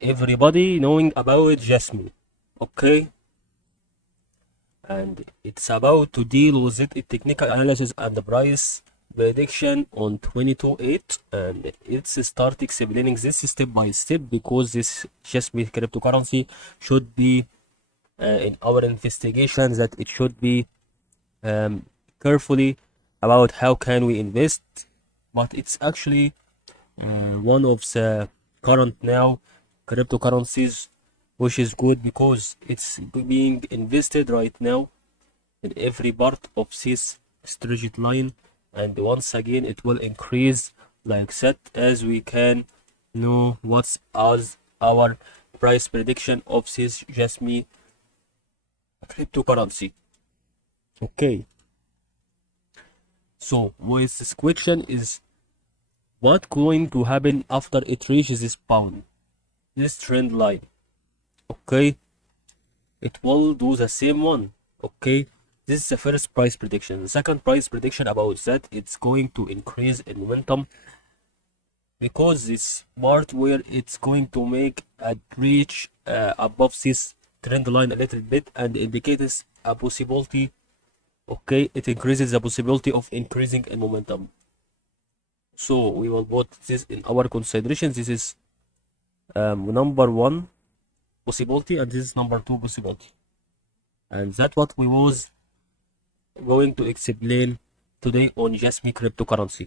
everybody knowing about JASMY. Okay, and it's about to deal with it, a technical analysis and the price prediction on 22/8, and it's start explaining this step by step because this JASMY cryptocurrency should be in our investigation, that it should be carefully about how can we invest, but it's actually one of the current now cryptocurrencies, which is good because it's being invested right now in every part of this strategic line, and once again it will increase like that, as we can know what's as our price prediction of this JASMY cryptocurrency. Okay, so with this question is, what going to happen after it reaches this bound, this trend line? Okay, it will do the same one. Okay, this is the first price prediction. The second price prediction about that, it's going to increase in momentum because this part where it's going to make a breach above this trend line a little bit and indicates a possibility. Okay, it increases the possibility of increasing in momentum. So we will put this in our consideration. This is number one possibility, and this is number two possibility, and that's what we was going to explain today on JASMY cryptocurrency.